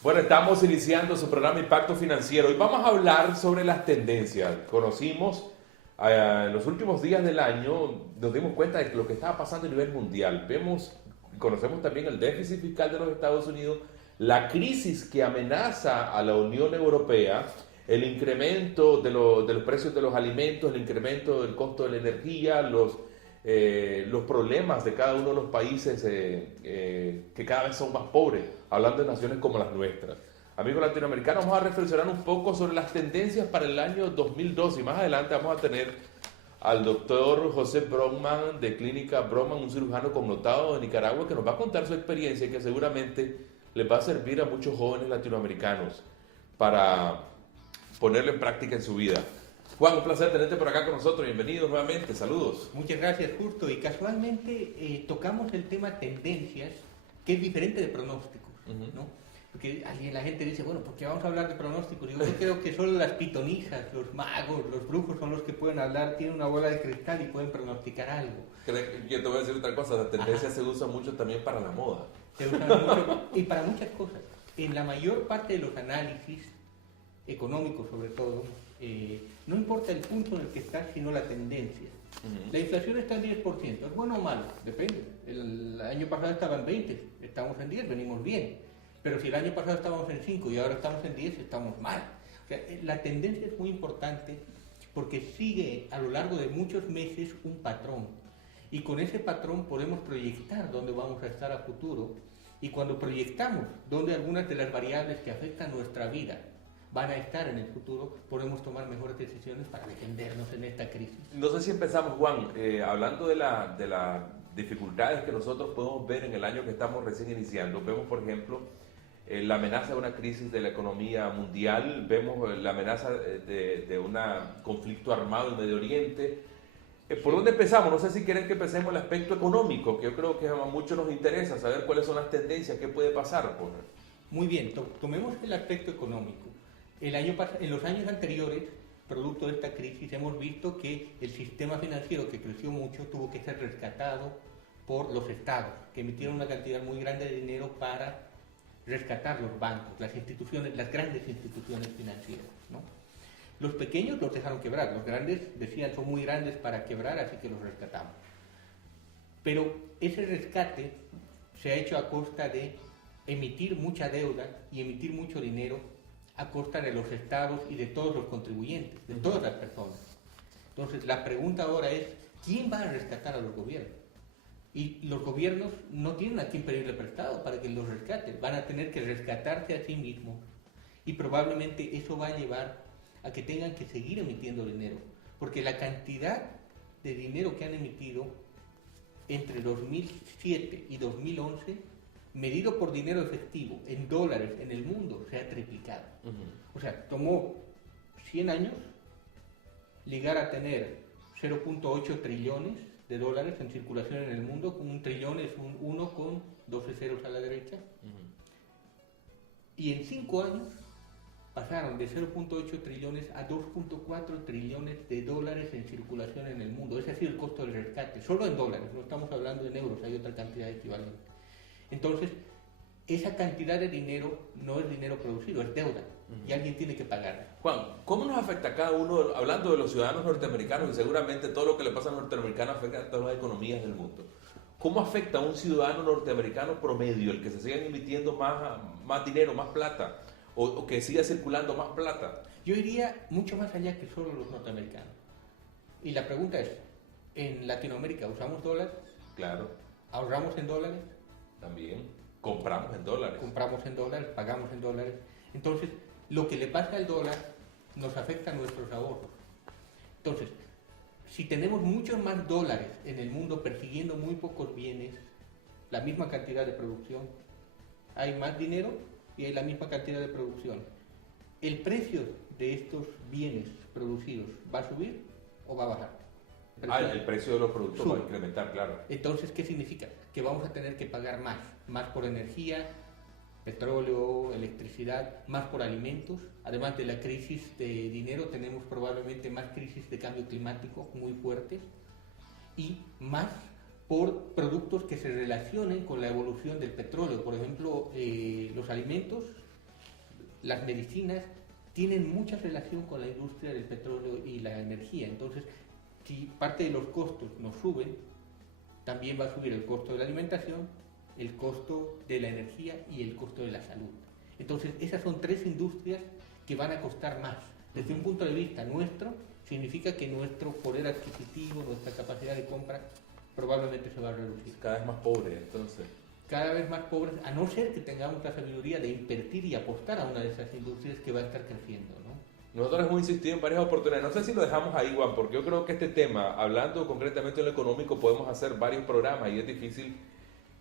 Bueno, estamos iniciando su programa Impacto Financiero. Hoy vamos a hablar sobre las tendencias. Conocimos en los últimos días del año, nos dimos cuenta de lo que estaba pasando a nivel mundial. Conocemos también el déficit fiscal de los Estados Unidos, la crisis que amenaza a la Unión Europea, el incremento de los precios de los alimentos, el incremento del costo de la energía, los problemas de cada uno de los países que cada vez son más pobres, hablando de naciones como las nuestras. Amigos latinoamericanos, vamos a reflexionar un poco sobre las tendencias para el año 2012 y más adelante vamos a tener al doctor José Bromman de Clínica Bromman, un cirujano connotado de Nicaragua, que nos va a contar su experiencia y que seguramente les va a servir a muchos jóvenes latinoamericanos para ponerlo en práctica en su vida. Juan, un placer tenerte por acá con nosotros. Bienvenido nuevamente. Saludos. Muchas gracias, Justo. Y casualmente tocamos el tema tendencias, que es diferente de pronósticos, ¿no? Porque la gente dice, bueno, ¿por qué vamos a hablar de pronósticos? Yo creo que solo las pitonijas, los magos, los brujos son los que pueden hablar, tienen una bola de cristal y pueden pronosticar algo. Yo te voy a decir otra cosa, la tendencia se usa mucho también para la moda. Se usan mucho y para muchas cosas. En la mayor parte de los análisis económicos, sobre todo, no importa el punto en el que está, sino la tendencia. La inflación está en 10%, ¿es bueno o malo? Depende. El año pasado estaba en 20, estamos en 10, venimos bien. Pero si el año pasado estábamos en 5 y ahora estamos en 10, estamos mal. O sea, la tendencia es muy importante porque sigue a lo largo de muchos meses un patrón. Y con ese patrón podemos proyectar dónde vamos a estar a futuro. Y cuando proyectamos dónde algunas de las variables que afectan nuestra vida van a estar en el futuro, podemos tomar mejores decisiones para defendernos en esta crisis. No sé si empezamos, Juan, hablando de las dificultades que nosotros podemos ver en el año que estamos recién iniciando. Vemos, por ejemplo, la amenaza de una crisis de la economía mundial, vemos la amenaza de un conflicto armado en Medio Oriente. ¿Por dónde empezamos? No sé si quieren que empecemos el aspecto económico, que yo creo que a muchos nos interesa saber cuáles son las tendencias, qué puede pasar. Muy bien, tomemos el aspecto económico. En los años anteriores, producto de esta crisis, hemos visto que el sistema financiero, que creció mucho, tuvo que ser rescatado por los estados, que emitieron una cantidad muy grande de dinero para rescatar los bancos, las grandes instituciones financieras, ¿no? Los pequeños los dejaron quebrar, los grandes decían son muy grandes para quebrar, así que los rescatamos. Pero ese rescate se ha hecho a costa de emitir mucha deuda y emitir mucho dinero a costa de los estados y de todos los contribuyentes, de todas las personas. Entonces, la pregunta ahora es, ¿quién va a rescatar a los gobiernos? Y los gobiernos no tienen a quién pedirle prestado para que los rescaten, van a tener que rescatarse a sí mismos y probablemente eso va a llevar a que tengan que seguir emitiendo dinero, porque la cantidad de dinero que han emitido entre 2007 y 2011, medido por dinero efectivo en dólares en el mundo, se ha triplicado. O sea, tomó 100 años llegar a tener 0.8 trillones de dólares en circulación en el mundo. Un trillón es un 1 con 12 ceros a la derecha. Y en 5 años pasaron de 0.8 trillones a 2.4 trillones de dólares en circulación en el mundo. Ese ha sido el costo del rescate, solo en dólares, no estamos hablando en euros, hay otra cantidad equivalente. Entonces, esa cantidad de dinero no es dinero producido, es deuda, y alguien tiene que pagar. Juan, ¿cómo nos afecta a cada uno, hablando de los ciudadanos norteamericanos, y seguramente todo lo que le pasa a los norteamericanos afecta a todas las economías del mundo? ¿Cómo afecta a un ciudadano norteamericano promedio el que se sigan emitiendo más dinero, más plata, o que siga circulando más plata? Yo iría mucho más allá que solo los norteamericanos. Y la pregunta es, ¿en Latinoamérica usamos dólares? Claro. ¿Ahorramos en dólares? También. Compramos en dólares. Compramos en dólares, pagamos en dólares. Entonces, lo que le pasa al dólar nos afecta a nuestros ahorros. Entonces, si tenemos muchos más dólares en el mundo persiguiendo muy pocos bienes, la misma cantidad de producción, hay más dinero y hay la misma cantidad de producción. ¿El precio de estos bienes producidos va a subir o va a bajar? El precio de los productos sube. va a incrementar, claro. Entonces, ¿qué significa? Que vamos a tener que pagar más por energía, petróleo, electricidad, más por alimentos. Además de la crisis de dinero, tenemos probablemente más crisis de cambio climático muy fuertes y más por productos que se relacionen con la evolución del petróleo. Por ejemplo, los alimentos, las medicinas, tienen mucha relación con la industria del petróleo y la energía. Entonces, si parte de los costos nos suben, también va a subir el costo de la alimentación, el costo de la energía y el costo de la salud. Entonces, esas son tres industrias que van a costar más. Desde un punto de vista nuestro, significa que nuestro poder adquisitivo, nuestra capacidad de compra, probablemente se va a reducir. Cada vez más pobre, entonces. Cada vez más pobres, a no ser que tengamos la sabiduría de invertir y apostar a una de esas industrias que va a estar creciendo, ¿no? Nosotros hemos insistido en varias oportunidades. No sé si lo dejamos ahí, Juan, porque yo creo que este tema, hablando concretamente de lo económico, podemos hacer varios programas y es difícil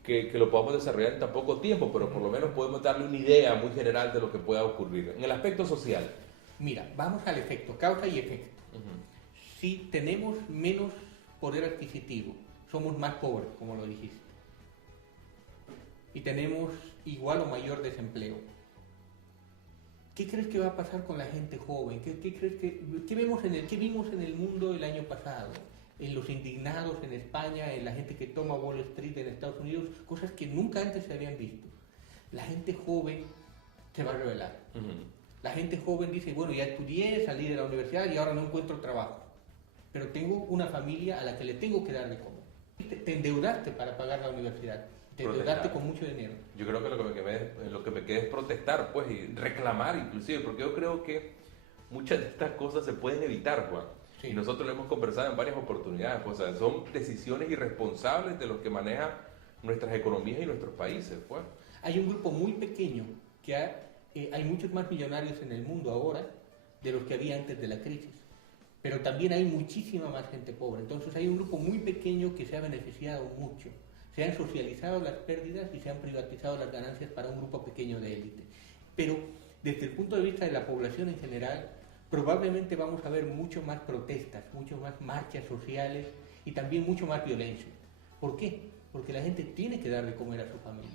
que lo podamos desarrollar en tan poco tiempo, pero por lo menos podemos darle una idea muy general de lo que pueda ocurrir. En el aspecto social. Mira, vamos al efecto, causa y efecto. Si tenemos menos poder adquisitivo, somos más pobres, como lo dijiste, y tenemos igual o mayor desempleo, ¿qué crees que va a pasar con la gente joven? ¿Qué vimos en el mundo el año pasado? En los indignados en España, en la gente que toma Wall Street en Estados Unidos, cosas que nunca antes se habían visto. La gente joven se va a rebelar. La gente joven dice, bueno, ya estudié, salí de la universidad y ahora no encuentro trabajo, pero tengo una familia a la que le tengo que dar de comer. Te endeudaste para pagar la universidad, te endeudaste con mucho dinero. Yo creo que lo que me queda es protestar, pues, y reclamar inclusive, porque yo creo que muchas de estas cosas se pueden evitar, Juan. Sí. Y nosotros lo hemos conversado en varias oportunidades, pues, o sea, son decisiones irresponsables de los que manejan nuestras economías y nuestros países, pues. Hay un grupo muy pequeño que hay muchos más millonarios en el mundo ahora de los que había antes de la crisis, pero también hay muchísima más gente pobre. Entonces hay un grupo muy pequeño que se ha beneficiado mucho. Se han socializado las pérdidas y se han privatizado las ganancias para un grupo pequeño de élite. Pero desde el punto de vista de la población en general, probablemente vamos a ver mucho más protestas, mucho más marchas sociales y también mucho más violencia. ¿Por qué? Porque la gente tiene que dar de comer a su familia.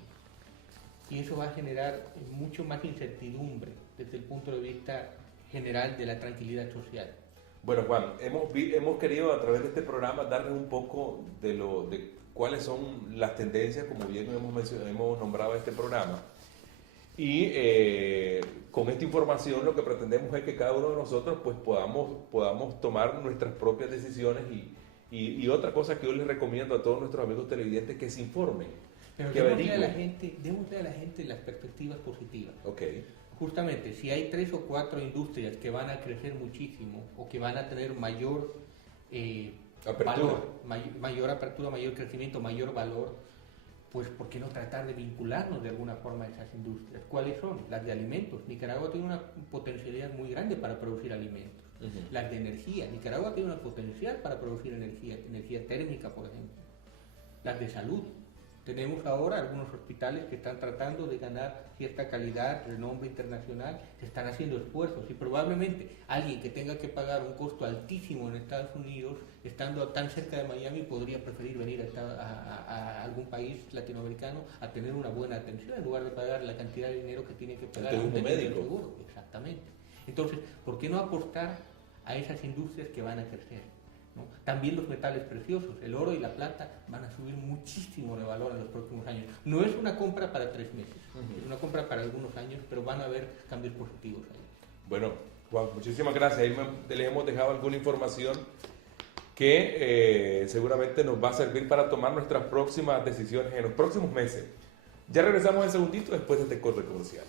Y eso va a generar mucho más incertidumbre desde el punto de vista general de la tranquilidad social. Bueno, Juan, hemos querido a través de este programa darles un poco de cuáles son las tendencias, como bien hemos nombrado este programa. Y con esta información lo que pretendemos es que cada uno de nosotros pues podamos tomar nuestras propias decisiones y otra cosa que yo les recomiendo a todos nuestros amigos televidentes, que se informen. Pero démosle a la gente las perspectivas positivas. Okay. Justamente, si hay 3 o 4 industrias que van a crecer muchísimo o que van a tener mayor valor, mayor apertura, mayor crecimiento, mayor valor, pues ¿por qué no tratar de vincularnos de alguna forma a esas industrias? ¿Cuáles son? Las de alimentos. Nicaragua tiene una potencialidad muy grande para producir alimentos. Las de energía. Nicaragua tiene una potencial para producir energía térmica, por ejemplo. Las de salud. Tenemos ahora algunos hospitales que están tratando de ganar cierta calidad, renombre internacional, se están haciendo esfuerzos y probablemente alguien que tenga que pagar un costo altísimo en Estados Unidos, estando tan cerca de Miami, podría preferir venir a algún país latinoamericano a tener una buena atención en lugar de pagar la cantidad de dinero que tiene que pagar un médico. Seguro. Exactamente. Entonces, ¿por qué no apostar a esas industrias que van a crecer? ¿No? También los metales preciosos, el oro y la plata van a subir muchísimo de valor en los próximos años. No es una compra para 3 meses, es una compra para algunos años, pero van a haber cambios positivos ahí. Bueno, Juan, muchísimas gracias. Ahí les hemos dejado alguna información que seguramente nos va a servir para tomar nuestras próximas decisiones en los próximos meses. Ya regresamos en segundito después de este corte comercial.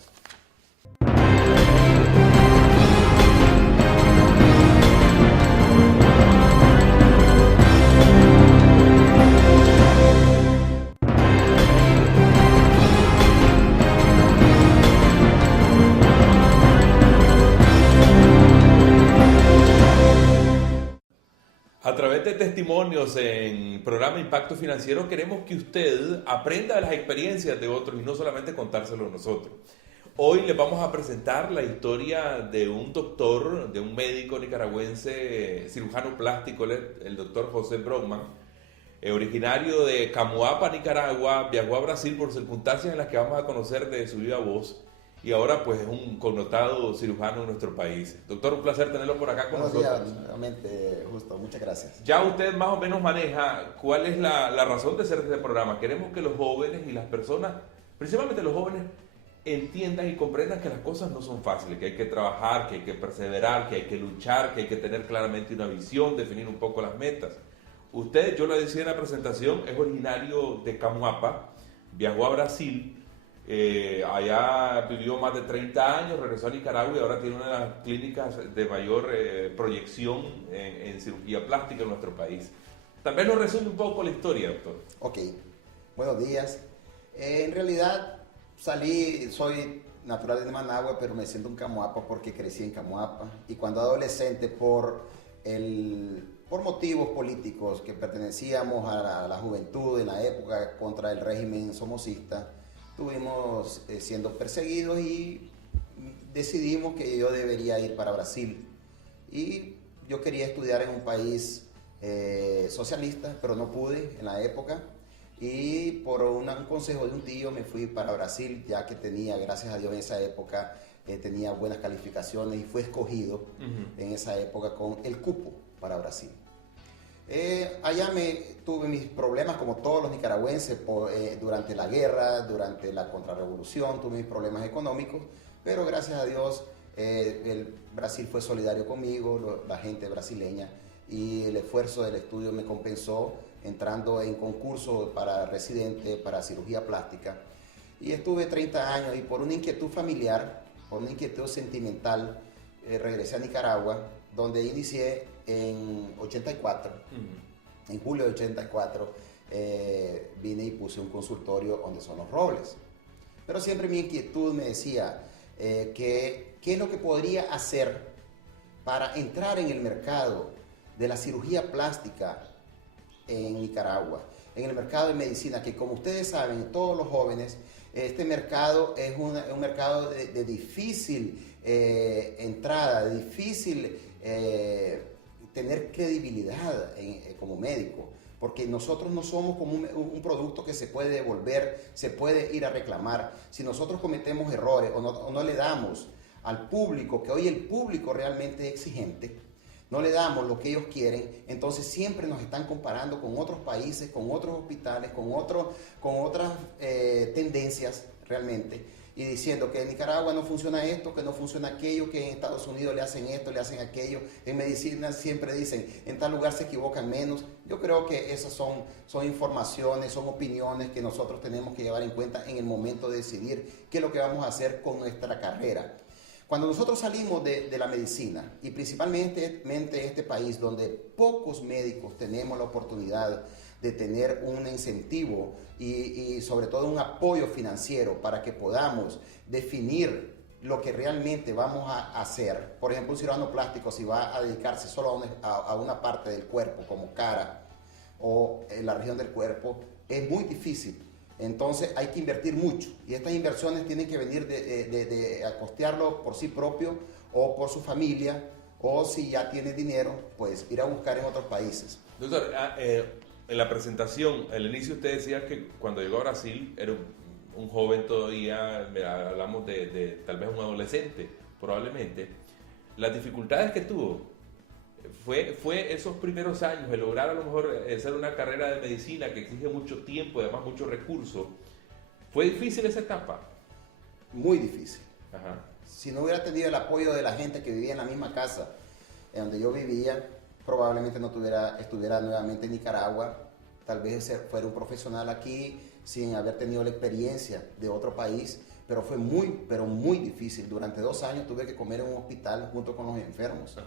A través de testimonios en programa Impacto Financiero queremos que usted aprenda de las experiencias de otros y no solamente contárselo a nosotros. Hoy les vamos a presentar la historia de un doctor, de un médico nicaragüense, cirujano plástico, el doctor José Brockman, originario de Camuapa, Nicaragua, viajó a Brasil por circunstancias en las que vamos a conocer de su viva voz y ahora pues es un connotado cirujano en nuestro país. Doctor, un placer tenerlo por acá con nosotros. Buenos días, nuevamente, Justo, muchas gracias. Ya usted más o menos maneja cuál es la razón de ser de este programa. Queremos que los jóvenes y las personas, principalmente los jóvenes, entiendan y comprendan que las cosas no son fáciles, que hay que trabajar, que hay que perseverar, que hay que luchar, que hay que tener claramente una visión, definir un poco las metas. Usted, yo lo decía en la presentación, es originario de Camuapa, viajó a Brasil, allá vivió más de 30 años, regresó a Nicaragua y ahora tiene una de las clínicas de mayor proyección en cirugía plástica en nuestro país. Tal vez nos resume un poco la historia, doctor. Ok, buenos días. En realidad soy natural de Managua, pero me siento un Camuapa porque crecí en Camuapa. Y cuando adolescente, por motivos políticos que pertenecíamos a la juventud en la época contra el régimen somocista, estuvimos siendo perseguidos y decidimos que yo debería ir para Brasil. Y yo quería estudiar en un país socialista, pero no pude en la época. Y por un consejo de un tío me fui para Brasil, ya que tenía, gracias a Dios en esa época, tenía buenas calificaciones y fue escogido en esa época con el cupo para Brasil. Allá tuve mis problemas como todos los nicaragüenses durante la guerra, durante la contrarrevolución, tuve mis problemas económicos, pero gracias a Dios el Brasil fue solidario conmigo, la gente brasileña, y el esfuerzo del estudio me compensó entrando en concurso para residente, para cirugía plástica. Y estuve 30 años y por una inquietud familiar, por una inquietud sentimental, regresé a Nicaragua, donde inicié en 84, en julio de 84, vine y puse un consultorio donde son los Robles. Pero siempre mi inquietud me decía qué es lo que podría hacer para entrar en el mercado de la cirugía plástica en Nicaragua, en el mercado de medicina, que como ustedes saben, todos los jóvenes, este mercado es un mercado de difícil entrada, de difícil tener credibilidad como médico, porque nosotros no somos como un producto que se puede devolver, se puede ir a reclamar. Si nosotros cometemos errores o no le damos al público, que hoy el público realmente es exigente, no le damos lo que ellos quieren, entonces siempre nos están comparando con otros países, con otros hospitales, con otras tendencias realmente, y diciendo que en Nicaragua no funciona esto, que no funciona aquello, que en Estados Unidos le hacen esto, le hacen aquello. En medicina siempre dicen, en tal lugar se equivocan menos. Yo creo que esas son informaciones, son opiniones que nosotros tenemos que llevar en cuenta en el momento de decidir qué es lo que vamos a hacer con nuestra carrera. Cuando nosotros salimos de la medicina, y principalmente en este país donde pocos médicos tenemos la oportunidad de tener un incentivo y sobre todo un apoyo financiero para que podamos definir lo que realmente vamos a hacer. Por ejemplo, un cirujano plástico, si va a dedicarse solo a una parte del cuerpo, como cara o en la región del cuerpo, es muy difícil. Entonces hay que invertir mucho y estas inversiones tienen que venir de costearlo por sí propio o por su familia, o si ya tiene dinero, pues ir a buscar en otros países. Doctor, en la presentación, al inicio usted decía que cuando llegó a Brasil era un joven todavía, hablamos de tal vez un adolescente, probablemente. Las dificultades que tuvo, fue esos primeros años, el lograr a lo mejor hacer una carrera de medicina que exige mucho tiempo y además muchos recursos. ¿Fue difícil esa etapa? Muy difícil. Ajá. Si no hubiera tenido el apoyo de la gente que vivía en la misma casa en donde yo vivía, probablemente no estuviera nuevamente en Nicaragua. Tal vez fuera un profesional aquí sin haber tenido la experiencia de otro país, pero fue pero muy difícil. Durante 2 años tuve que comer en un hospital junto con los enfermos.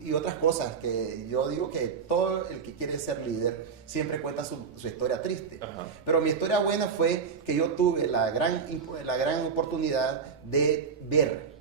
Y otras cosas que yo digo que todo el que quiere ser líder siempre cuenta su historia triste. Ajá. Pero mi historia buena fue que yo tuve la gran oportunidad de ver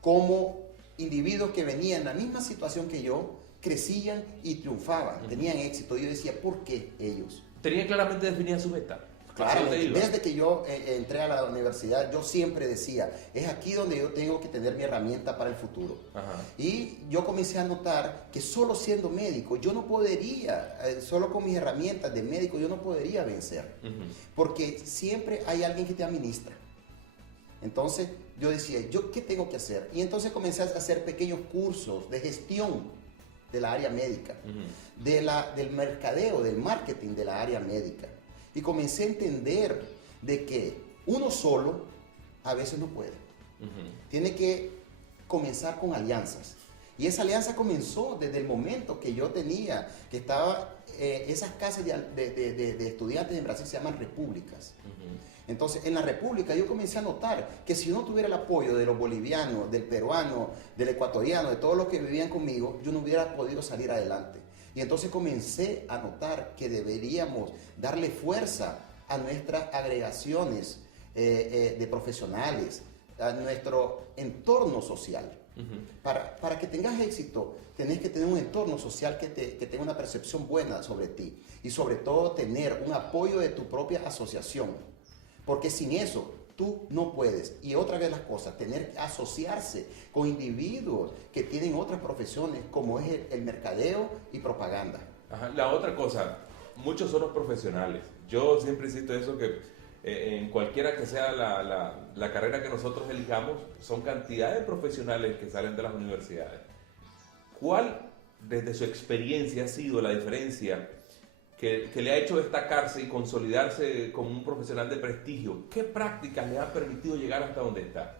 cómo individuos que venían en la misma situación que yo crecían y triunfaban, tenían éxito. Y yo decía, ¿por qué ellos? ¿Tenía claramente definida su meta? Claro, ¿Hacia dónde iba? desde que yo entré a la universidad, yo siempre decía, es aquí donde yo tengo que tener mi herramienta para el futuro. Ajá. Y yo comencé a notar que solo siendo médico, yo no podría, solo con mis herramientas de médico, yo no podría vencer. Porque siempre hay alguien que te administra. Entonces yo decía, ¿yo qué tengo que hacer? Y entonces comencé a hacer pequeños cursos de gestión de la área médica, del mercadeo, del marketing de la área médica. Y comencé a entender de que uno solo a veces no puede. Tiene que comenzar con alianzas. Y esa alianza comenzó desde el momento que yo tenía, que estaba, esas casas de estudiantes en Brasil se llaman repúblicas. Entonces, en la república yo comencé a notar que si yo no tuviera el apoyo de los bolivianos, del peruano, del ecuatoriano, de todos los que vivían conmigo, yo no hubiera podido salir adelante. Y entonces comencé a notar que deberíamos darle fuerza a nuestras agregaciones de profesionales, a nuestro entorno social. Para que tengas éxito, tenés que tener un entorno social que tenga una percepción buena sobre ti. Y sobre todo tener un apoyo de tu propia asociación. Porque sin eso, tú no puedes. Y otra vez las cosas, tener que asociarse con individuos que tienen otras profesiones, como es el mercadeo y propaganda. Ajá. La otra cosa, muchos son los profesionales. Yo siempre insisto eso, que en cualquiera que sea la carrera que nosotros elijamos, son cantidad de profesionales que salen de las universidades. ¿Cuál, desde su experiencia, ha sido la diferencia que le ha hecho destacarse y consolidarse como un profesional de prestigio? ¿Qué prácticas le han permitido llegar hasta donde está?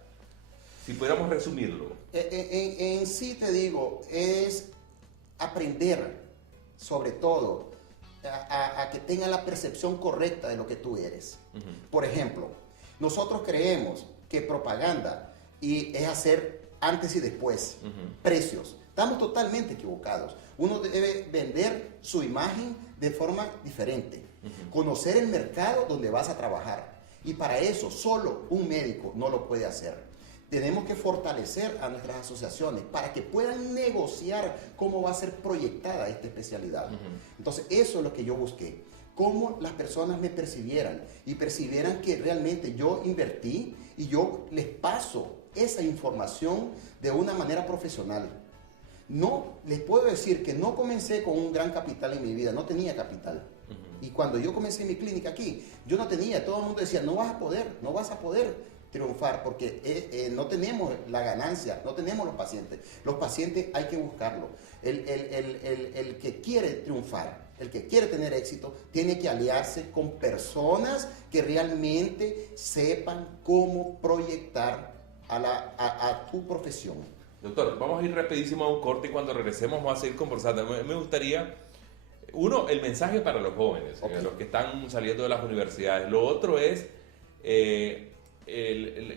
Si pudiéramos resumirlo. En sí te digo, es aprender, sobre todo, a que tenga la percepción correcta de lo que tú eres. Por ejemplo, nosotros creemos que propaganda es hacer antes y después, precios. Estamos totalmente equivocados. Uno debe vender su imagen de forma diferente. Conocer el mercado donde vas a trabajar. Y para eso solo un médico no lo puede hacer. Tenemos que fortalecer a nuestras asociaciones para que puedan negociar cómo va a ser proyectada esta especialidad. Entonces, eso es lo que yo busqué. Cómo las personas me percibieran y percibieran que realmente yo invertí y yo les paso esa información de una manera profesional. No, les puedo decir que no comencé con un gran capital en mi vida, no tenía capital. Y cuando yo comencé mi clínica aquí, yo no tenía, todo el mundo decía, no vas a poder triunfar porque no tenemos la ganancia, no tenemos los pacientes. Los pacientes hay que buscarlos. El que quiere triunfar, el que quiere tener éxito, tiene que aliarse con personas que realmente sepan cómo proyectar a tu profesión. Doctor, vamos a ir rapidísimo a un corte y cuando regresemos vamos a seguir conversando. Me gustaría, uno, el mensaje para los jóvenes, los que están saliendo de las universidades. Lo otro es,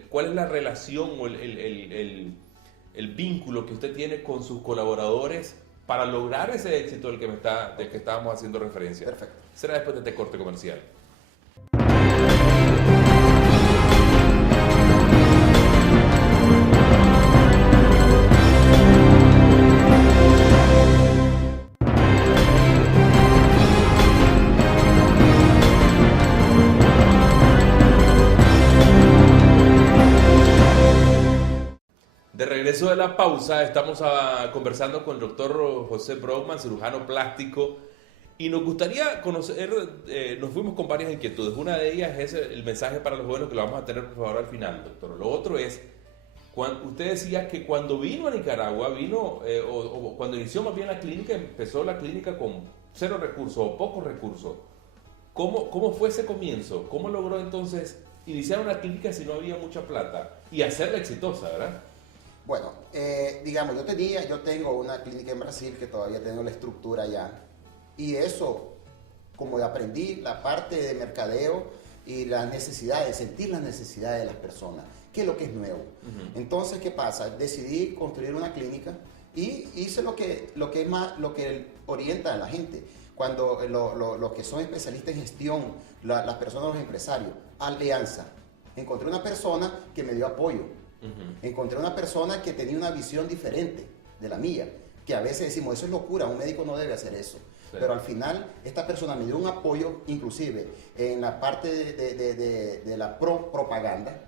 ¿cuál es la relación o el vínculo que usted tiene con sus colaboradores para lograr ese éxito del que estábamos haciendo referencia? Perfecto. Será después de este corte comercial. De regreso de la pausa, estamos conversando con el doctor José Brockman, cirujano plástico, y nos gustaría conocer, nos fuimos con varias inquietudes. Una de ellas es el mensaje para los jóvenes, que lo vamos a tener por favor al final, doctor. Lo otro es, usted decía que cuando vino a Nicaragua, o cuando inició más bien la clínica, empezó la clínica con cero recursos o pocos recursos. ¿Cómo fue ese comienzo? ¿Cómo logró entonces iniciar una clínica si no había mucha plata y hacerla exitosa, verdad? Bueno, digamos, yo tengo una clínica en Brasil que todavía tengo la estructura allá. Y eso, como aprendí la parte de mercadeo y las necesidades, sentir las necesidades de las personas, que es lo que es nuevo. Entonces, ¿qué pasa? Decidí construir una clínica y hice lo que orienta a la gente. Cuando los que son especialistas en gestión, las personas, los empresarios, alianza. Encontré una persona que me dio apoyo. Encontré una persona que tenía una visión diferente de la mía, que a veces decimos, eso es locura, un médico no debe hacer eso. Sí. Pero al final esta persona me dio un apoyo, inclusive en la parte de la propaganda,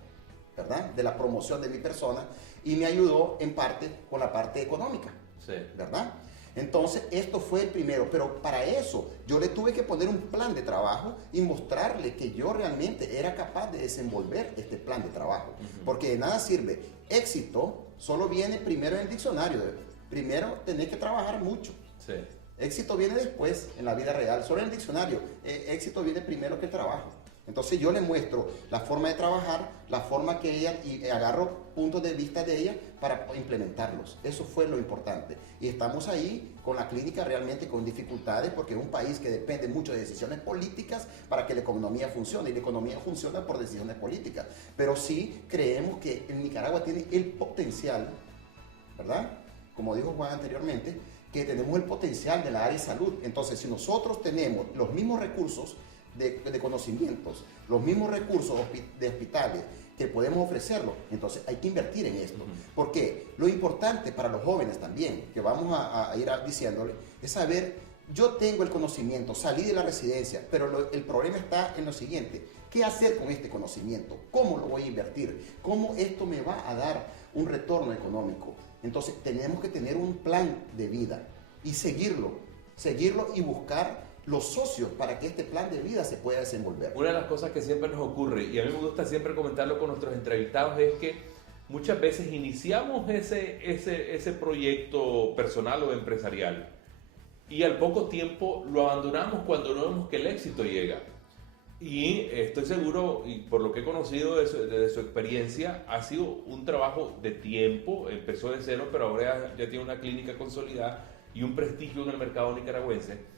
¿verdad? De la promoción de mi persona, y me ayudó en parte con la parte económica, Sí. ¿verdad? Entonces, esto fue el primero, pero para eso yo le tuve que poner un plan de trabajo y mostrarle que yo realmente era capaz de desenvolver este plan de trabajo. Porque de nada sirve. Éxito solo viene primero en el diccionario. Primero tenés que trabajar mucho. Sí. Éxito viene después en la vida real, solo en el diccionario. Éxito viene primero que el trabajo. Entonces yo le muestro la forma de trabajar, la forma que ella, y agarro puntos de vista de ella para implementarlos. Eso fue lo importante. Y estamos ahí con la clínica realmente con dificultades porque es un país que depende mucho de decisiones políticas para que la economía funcione. Y la economía funciona por decisiones políticas. Pero sí creemos que en Nicaragua tiene el potencial, ¿verdad? Como dijo Juan anteriormente, que tenemos el potencial de la área de salud. Entonces, si nosotros tenemos los mismos recursos de conocimientos, los mismos recursos de hospitales que podemos ofrecerlo, entonces hay que invertir en esto. Porque lo importante para los jóvenes también, que vamos a ir diciéndole, es saber, yo tengo el conocimiento, salí de la residencia, pero el problema está en lo siguiente, ¿qué hacer con este conocimiento? ¿Cómo lo voy a invertir? ¿Cómo esto me va a dar un retorno económico? Entonces tenemos que tener un plan de vida y seguirlo y buscar los socios para que este plan de vida se pueda desenvolver. Una de las cosas que siempre nos ocurre, y a mí me gusta siempre comentarlo con nuestros entrevistados, es que muchas veces iniciamos ese proyecto personal o empresarial y al poco tiempo lo abandonamos cuando no vemos que el éxito llega. Y estoy seguro, y por lo que he conocido de su experiencia, ha sido un trabajo de tiempo, empezó de cero, pero ahora ya tiene una clínica consolidada y un prestigio en el mercado nicaragüense.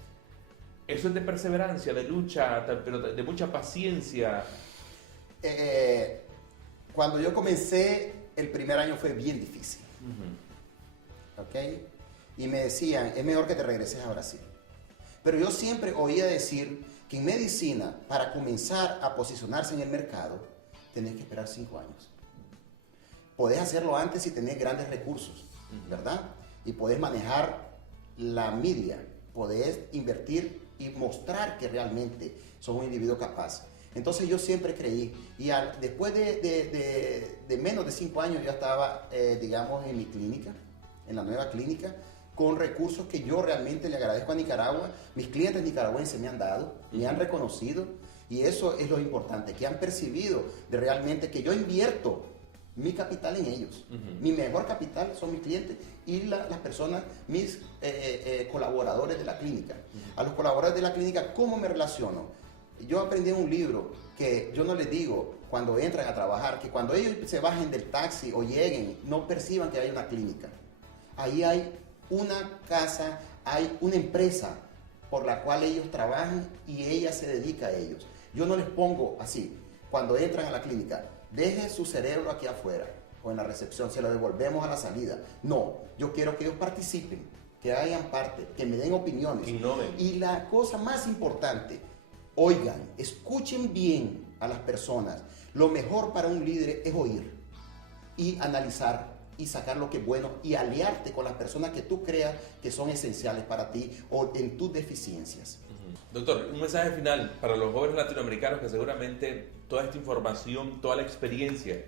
Eso es de perseverancia, de lucha, pero de mucha paciencia. Cuando yo comencé, el primer año fue bien difícil. ¿Ok? Y me decían, es mejor que te regreses a Brasil. Pero yo siempre oía decir que en medicina, para comenzar a posicionarse en el mercado, tenés que esperar 5 años. Podés hacerlo antes si tenés grandes recursos, ¿verdad? Y podés manejar la media, podés invertir y mostrar que realmente sos un individuo capaz. Entonces yo siempre creí, y después de menos de 5 años yo estaba, digamos, en mi clínica, en la nueva clínica, con recursos que yo realmente le agradezco a Nicaragua. Mis clientes nicaragüenses me han dado, me han reconocido, y eso es lo importante, que han percibido de realmente que yo invierto mi capital en ellos. Mi mejor capital son mis clientes y las personas, mis colaboradores de la clínica. A los colaboradores de la clínica, ¿cómo me relaciono? Yo aprendí en un libro que yo no les digo cuando entran a trabajar, que cuando ellos se bajen del taxi o lleguen, no perciban que hay una clínica. Ahí hay una casa, hay una empresa por la cual ellos trabajan y ella se dedica a ellos. Yo no les pongo así, cuando entran a la clínica, deje su cerebro aquí afuera o en la recepción, se lo devolvemos a la salida. No, yo quiero que ellos participen, que hagan parte, que me den opiniones. Innoven. Y la cosa más importante, oigan, escuchen bien a las personas. Lo mejor para un líder es oír y analizar y sacar lo que es bueno y aliarte con las personas que tú creas que son esenciales para ti o en tus deficiencias. Doctor, un mensaje final para los jóvenes latinoamericanos que seguramente toda esta información, toda la experiencia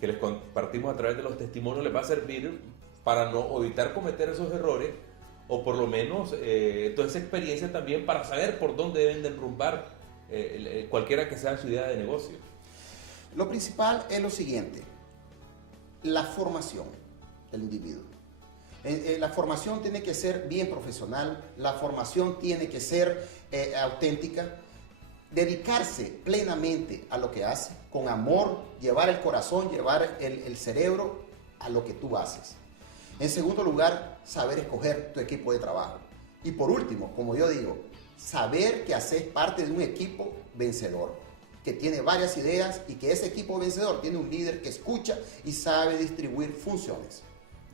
que les compartimos a través de los testimonios les va a servir para no evitar cometer esos errores o por lo menos toda esa experiencia también para saber por dónde deben de enrumbar cualquiera que sea su idea de negocio. Lo principal es lo siguiente, la formación del individuo. La formación tiene que ser bien profesional, la formación tiene que ser auténtica, dedicarse plenamente a lo que hace, con amor, llevar el corazón, llevar el cerebro a lo que tú haces. En segundo lugar, saber escoger tu equipo de trabajo. Y por último, como yo digo, saber que haces parte de un equipo vencedor, que tiene varias ideas y que ese equipo vencedor tiene un líder que escucha y sabe distribuir funciones.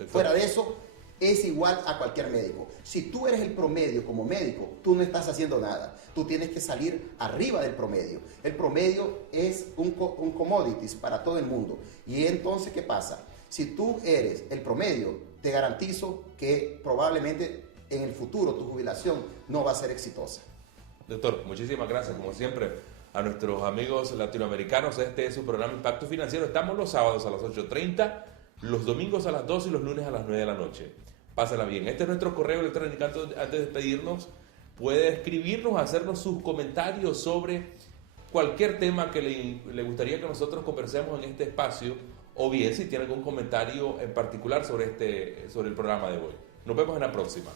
Fuera de eso, es igual a cualquier médico. Si tú eres el promedio como médico, tú no estás haciendo nada. Tú tienes que salir arriba del promedio. El promedio es un commodities para todo el mundo. Y entonces, ¿qué pasa? Si tú eres el promedio, te garantizo que probablemente en el futuro tu jubilación no va a ser exitosa. Doctor, muchísimas gracias, como siempre, a nuestros amigos latinoamericanos. Este es su programa Impacto Financiero. Estamos los sábados a las 8:30, los domingos a las 2 y los lunes a las 9 de la noche. Pásala bien. Este es nuestro correo electrónico. Antes de despedirnos, puede escribirnos, hacernos sus comentarios sobre cualquier tema que le gustaría que nosotros conversemos en este espacio, o bien si tiene algún comentario en particular sobre el programa de hoy. Nos vemos en la próxima.